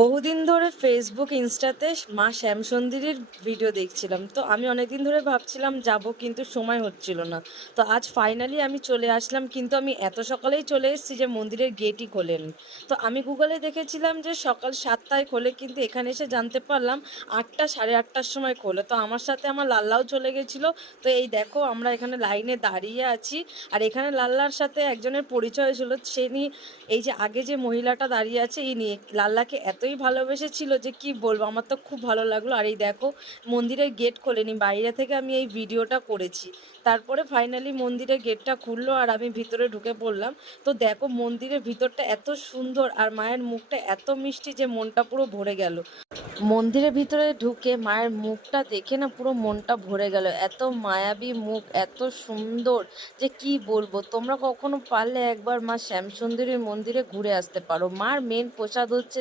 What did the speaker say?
বহুদিন ধরে ফেসবুক ইনস্টাতে মা শ্যামসুন্দরীর ভিডিও দেখছিলাম। তো আমি অনেকদিন ধরে ভাবছিলাম যাব, কিন্তু সময় হচ্ছিল না। তো আজ ফাইনালি আমি চলে আসলাম, কিন্তু আমি এত সকালেই চলে এসেছি যে মন্দিরের গেটই খোলেনি। তো আমি গুগলে দেখেছিলাম যে সকাল 7টায় খোলে, কিন্তু এখানে এসে জানতে পারলাম 8টা, সাড়ে 8টার সময় খোলে। তো আমার সাথে আমার লাল্লাও চলে গেছিলো। তো এই দেখো আমরা এখানে লাইনে দাঁড়িয়ে আছি। আর এখানে লাল্লার সাথে একজনের পরিচয় হয়েছিল। সে নিয়ে এই যে আগে যে মহিলাটা দাঁড়িয়ে আছে, ইনি লাল্লাকে এতই ভালোবেসেছিল যে কি বলবো, আমার তো খুব ভালো লাগলো। আর এই দেখো মন্দিরের গেট খোলেনি, বাইরে থেকে আমি এই ভিডিওটা করেছি। তারপরে ফাইনালি মন্দিরের গেটটা খুললো আর আমি ভিতরে ঢুকে পড়লাম। তো দেখো মন্দিরের ভিতরটা এত সুন্দর আর মায়ের মুখটা এত মিষ্টি যে মনটা পুরো ভরে গেল। মন্দিরের ভিতরে ঢুকে মায়ের মুখটা দেখে না পুরো মনটা ভরে গেল। এত মায়াবী মুখ, এত সুন্দর যে কি বলবো। তোমরা কখনো পারলে একবার মা শ্যামসুন্দরীর মন্দিরে ঘুরে আসতে পারো। মার মেন প্রসাদ হচ্ছে